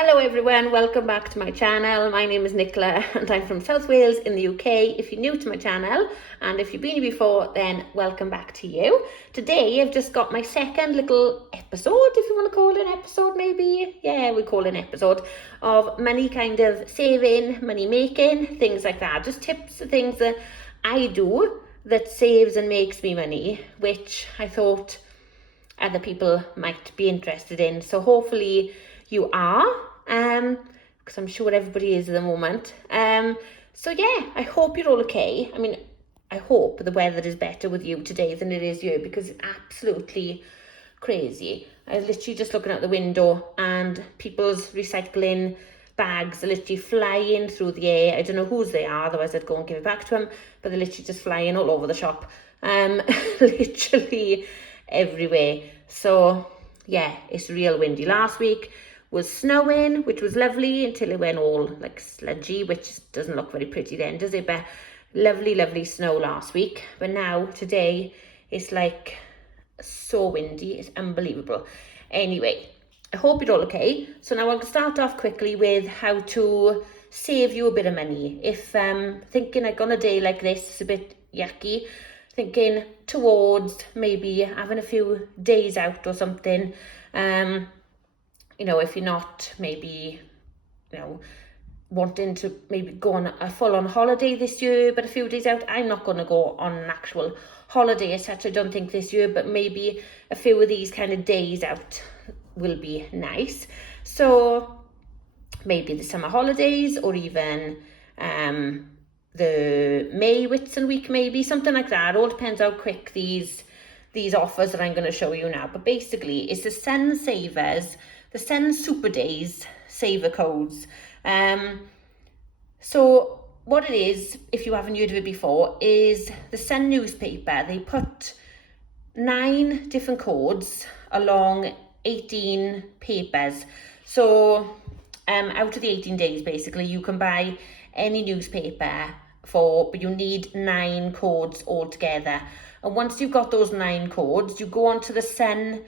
Hello everyone, welcome back to my channel. My name is Nicola and I'm from South Wales in the UK. If you're new to my channel and if you've been here before, then welcome back to you. Today I've just got my second little episode, if you want to call it an episode maybe. Yeah, we call it an episode of money kind of saving, money making, things like that. Just tips, things that I do that saves and makes me money, which I thought other people might be interested in. So hopefully you are, because I'm sure everybody is at the moment. So yeah, I hope you're all okay. I mean, I hope the weather is better with you today than it is here, because it's absolutely crazy. I was literally just looking out the window and people's recycling bags are literally flying through the air. I don't know whose they are, otherwise I'd go and give it back to them, but they're literally just flying all over the shop. Literally everywhere. So yeah, it's real windy. Last week was snowing, which was lovely until it went all like sludgy, which doesn't look very pretty then, does it? But lovely snow last week. But now today it's like so windy, it's unbelievable. Anyway, I hope you're all okay. So now I'll start off quickly with how to save you a bit of money. If thinking like on a day like this it's a bit yucky, thinking towards maybe having a few days out or something, you know, if you're not maybe, you know, wanting to maybe go on a full-on holiday this year, but a few days out. I'm not going to go on an actual holiday as such, I don't think, this year, but maybe a few of these kind of days out will be nice. So maybe the summer holidays, or even the May Whitsun week, maybe something like that. It all depends how quick these offers that I'm going to show you now. But basically it's the Sun Savers, the Sun Super Days saver codes. So what it is, if you haven't heard of it before, is the Sun newspaper. They put 9 different codes along 18 papers. So out of the 18 days, basically, you can buy any newspaper but you need 9 codes altogether. And once you've got those 9 codes, you go onto the Sun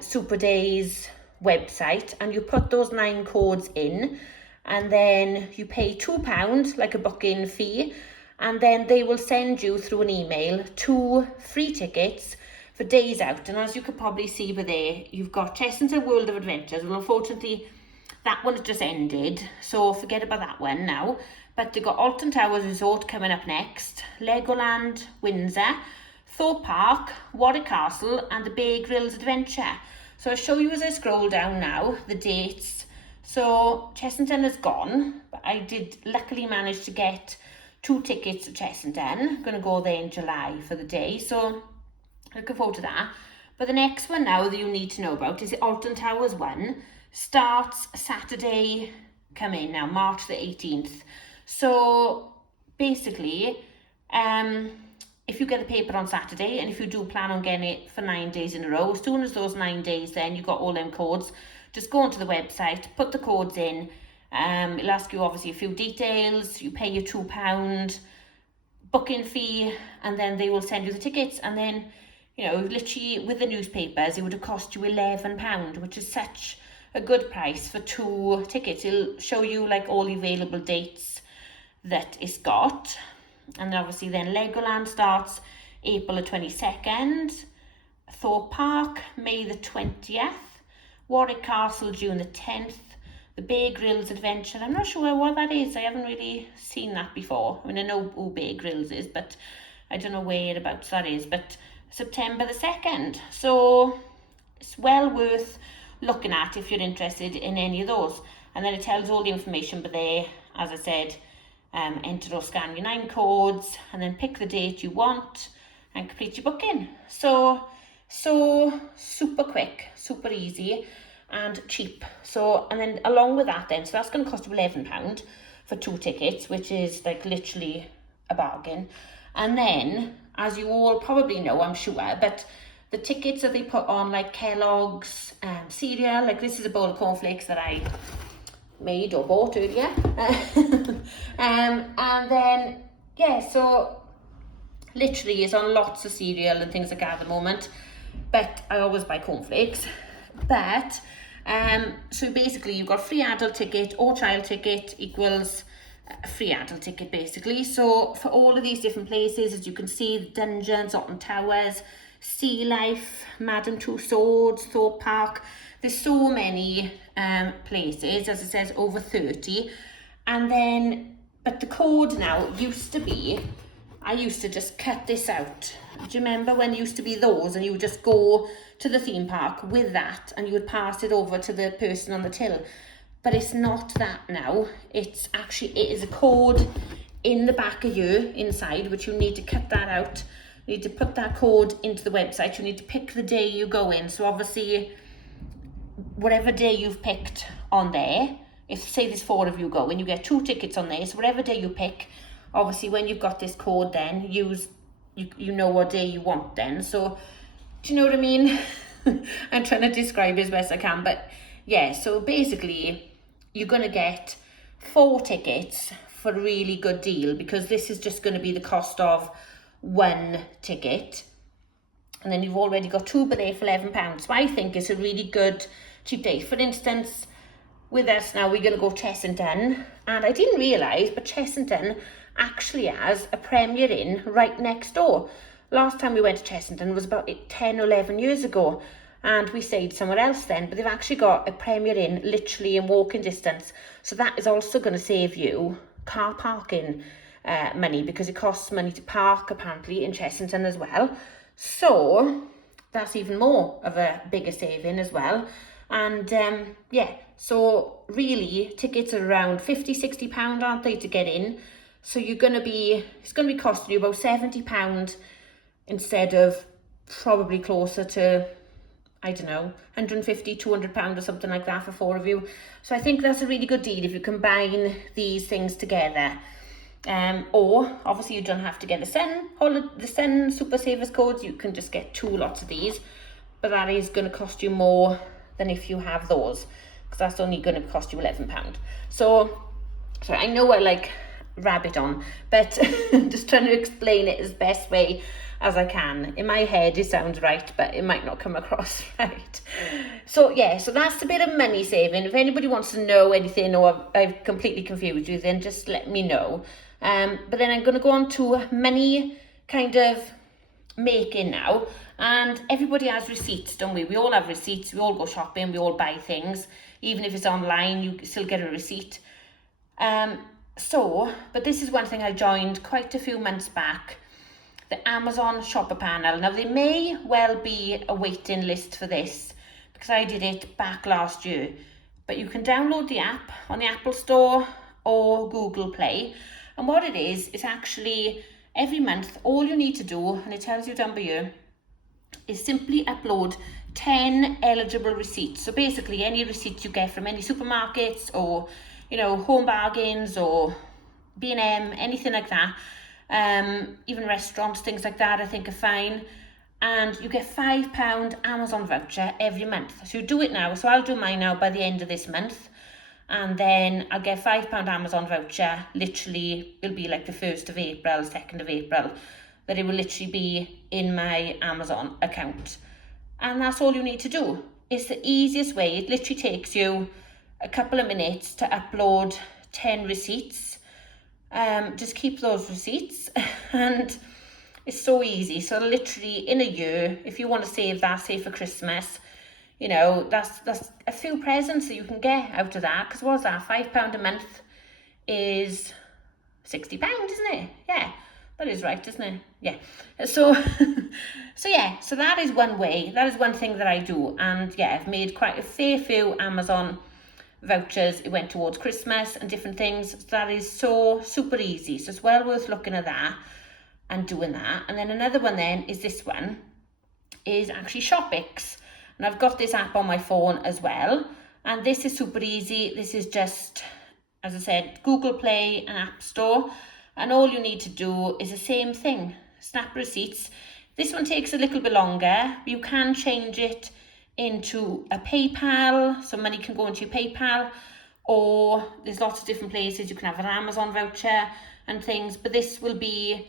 Super Days website and you put those 9 codes in, and then you pay £2 like a booking fee, and then they will send you through an email 2 free tickets for days out. And as you could probably see by there, you've got Chessington World of Adventures. Well, unfortunately that one just ended, so forget about that one now. But they've got Alton Towers Resort coming up next, Legoland Windsor, Thorpe Park, Warwick Castle, and the Bear Grylls Adventure. So I'll show you as I scroll down now the dates. So Chessington is gone, but I did luckily manage to get 2 tickets to Chessington. I'm going to go there in July for the day, so looking forward to that. But the next one now that you need to know about is the Alton Towers one. Starts Saturday coming now, March the 18th. So basically, if you get the paper on Saturday, and if you do plan on getting it for 9 days in a row, as soon as those 9 days, then you've got all them codes, just go onto the website, put the codes in. It'll ask you obviously a few details. You pay your £2 booking fee, and then they will send you the tickets. And then, you know, literally with the newspapers, it would have cost you £11, which is such a good price for 2 tickets. It'll show you like all the available dates that it's got. And obviously then Legoland starts April the 22nd, Thorpe Park May the 20th, Warwick Castle June the 10th, the Bear Grylls Adventure. I'm not sure what that is. I haven't really seen that before. I mean, I know who Bear Grylls is, but I don't know whereabouts that is. But September the 2nd. So it's well worth looking at if you're interested in any of those. And then it tells all the information, but there, as I said, enter or scan your 9 codes, and then pick the date you want and complete your booking. So super quick, super easy and cheap. So, and then along with that then, so that's going to cost you £11 for 2 tickets, which is like literally a bargain. And then, as you all probably know, I'm sure, but the tickets that they put on, like Kellogg's cereal, like this is a bowl of cornflakes that I made or bought earlier. And then, yeah, so literally it's on lots of cereal and things like that at the moment. But I always buy cornflakes. But So basically you've got free adult ticket or child ticket equals a free adult ticket basically. So for all of these different places, as you can see, the Dungeons, Alton Towers, Sea Life, Madame Tussauds, Thorpe Park, there's so many places, as it says, over 30. And then, but the code now used to be, I used to just cut this out. Do you remember when it used to be those and you would just go to the theme park with that and you would pass it over to the person on the till? But it's not that now. It's actually, it is a code in the back of you inside, which you need to cut that out. You need to put that code into the website. You need to pick the day you go in. So obviously, whatever day you've picked on there, if say there's 4 of you go and you get 2 tickets on there, so whatever day you pick, obviously when you've got this code then you know what day you want then. So do you know what I mean? I'm trying to describe it as best I can, but yeah, so basically you're going to get 4 tickets for a really good deal, because this is just going to be the cost of 1 ticket. And then you've already got 2 per day for £11. So I think it's a really good cheap day. For instance, with us now, we're going to go Chessington. And I didn't realise, but Chessington actually has a Premier Inn right next door. Last time we went to Chessington was about 10 or 11 years ago. And we stayed somewhere else then. But they've actually got a Premier Inn literally in walking distance. So that is also going to save you car parking money, because it costs money to park apparently in Chessington as well. So that's even more of a bigger saving as well. And yeah, so really tickets are around £50-60, aren't they, to get in? So it's going to be costing you about £70 instead of probably closer to, I don't know, £150-200 or something like that for 4 of you. So I think that's a really good deal if you combine these things together. Or obviously you don't have to get the Sun Super Savers codes. You can just get 2 lots of these, but that is going to cost you more than if you have those, because that's only going to cost you £11. So I know I like rabbit on, but I'm just trying to explain it as best way as I can. In my head it sounds right, but it might not come across right. So yeah, so that's a bit of money saving. If anybody wants to know anything, or I've completely confused you, then just let me know. But then I'm going to go on to money kind of making now. And everybody has receipts, don't we? We all have receipts. We all go shopping. We all buy things. Even if it's online, you still get a receipt. But this is one thing I joined quite a few months back. The Amazon shopper panel. Now, there may well be a waiting list for this, because I did it back last year. But you can download the app on the Apple Store or Google Play. And what it is, it's actually every month, all you need to do, and it tells you down below, is simply upload 10 eligible receipts. So basically any receipts you get from any supermarkets or, you know, Home Bargains or B&M, anything like that. Even restaurants, things like that, I think are fine. And you get £5 Amazon voucher every month. So you do it now. So I'll do mine now by the end of this month. And then I'll get £5 Amazon voucher. Literally, it'll be like the 1st of April, 2nd of April, that it will literally be in my Amazon account. And that's all you need to do. It's the easiest way. It literally takes you a couple of minutes to upload 10 receipts. Just keep those receipts and it's so easy. So literally in a year, if you want to save that, say for Christmas, you know, that's a few presents that you can get out of that. Because what's that? £5 a month is £60, isn't it? Yeah, that is right, isn't it? Yeah. So so that is one way. That is one thing that I do. And yeah, I've made quite a fair few Amazon vouchers. It went towards Christmas and different things. So that is so super easy. So it's well worth looking at that and doing that. And then another one then is this one, is actually Shopix. And I've got this app on my phone as well. And this is super easy. This is just, as I said, Google Play and App Store. And all you need to do is the same thing. Snap receipts. This one takes a little bit longer. You can change it into a PayPal. So money can go into your PayPal. Or there's lots of different places. You can have an Amazon voucher and things. But this will be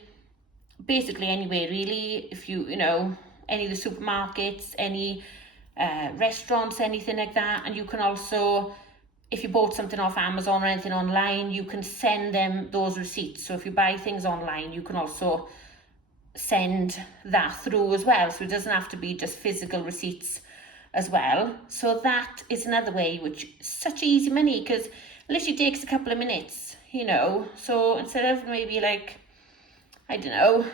basically anywhere really. If you know, any of the supermarkets, any restaurants, anything like that. And you can also, if you bought something off Amazon or anything online, you can send them those receipts. So if you buy things online, you can also send that through as well. So it doesn't have to be just physical receipts as well. So that is another way, which is such easy money, because it literally takes a couple of minutes, So instead of maybe like, I don't know,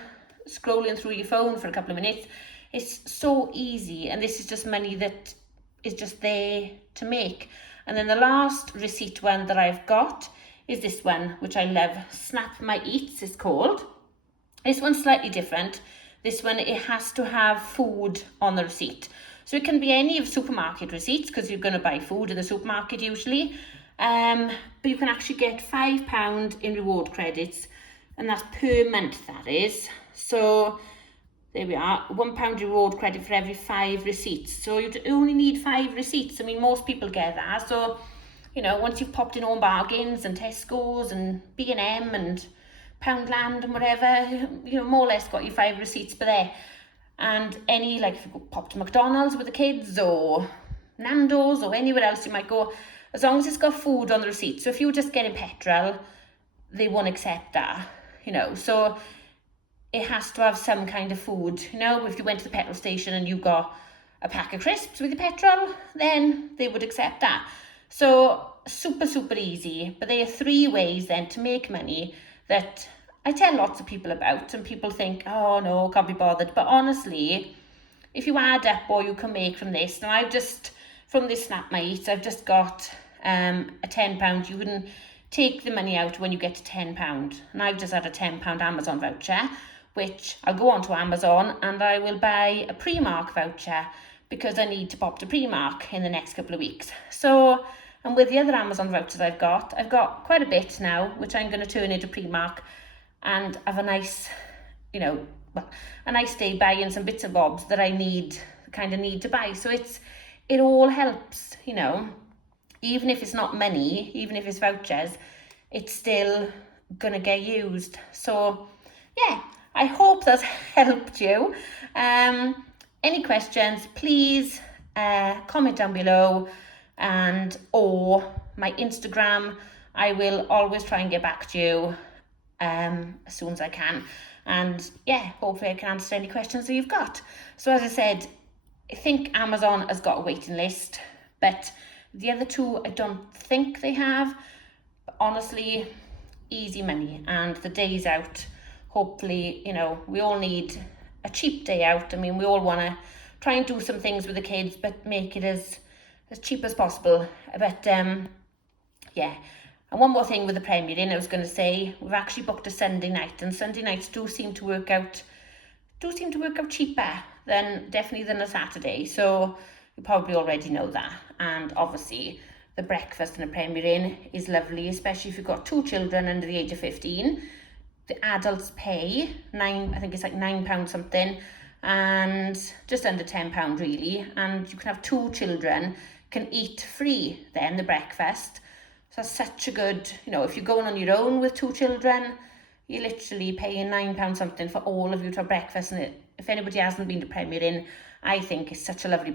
scrolling through your phone for a couple of minutes, it's so easy. And this is just money that is just there to make. And then the last receipt one that I've got is this one, which I love. Snap My Eats is called. This one's slightly different. This one, it has to have food on the receipt. So it can be any of supermarket receipts, because you're going to buy food in the supermarket usually. But you can actually get £5 in reward credits, and that's per month, that is. So there we are, £1 reward credit for every 5 receipts. So you only need 5 receipts. I mean, most people get that. So, once you've popped in Home Bargains and Tesco's and B&M and Poundland and whatever, more or less got your 5 receipts per there. And any, like if you pop to McDonald's with the kids or Nando's or anywhere else you might go, as long as it's got food on the receipt. So if you're just getting petrol, they won't accept that, So it has to have some kind of food. If you went to the petrol station and you got a pack of crisps with your petrol, then they would accept that. So super, super easy. But there are 3 ways then to make money that I tell lots of people about, and people think, oh no, can't be bothered. But honestly, if you add up what you can make from this, now from this Snap My Eats, I've just got a £10. You can take the money out when you get to £10. And I've just had a £10 Amazon voucher, which I'll go on to Amazon and I will buy a Primark voucher, because I need to pop to Primark in the next couple of weeks. So, and with the other Amazon vouchers I've got quite a bit now, which I'm going to turn into Primark and have a nice, a nice day buying some bits and bobs that I need to buy. So it all helps, even if it's not money, even if it's vouchers, it's still going to get used. So yeah, I hope that's helped you. Any questions, please comment down below, or my Instagram. I will always try and get back to you as soon as I can. And yeah, hopefully I can answer any questions that you've got. So as I said, I think Amazon has got a waiting list, but the other 2 I don't think they have. But honestly, easy money, and the day's out. Hopefully, we all need a cheap day out. I mean, we all want to try and do some things with the kids, but make it as cheap as possible. But yeah. And one more thing with the Premier Inn, I was going to say, we've actually booked a Sunday night, and Sunday nights do seem to work out cheaper than a Saturday. So you probably already know that. And obviously the breakfast in a Premier Inn is lovely, especially if you've got 2 children under the age of 15. The adults pay I think it's like £9 something, and just under £10 really. And you can have 2 children can eat free then, the breakfast. So that's such a good, if you're going on your own with 2 children, you're literally paying £9 something for all of you to have breakfast. And if anybody hasn't been to Premier Inn, I think it's such a lovely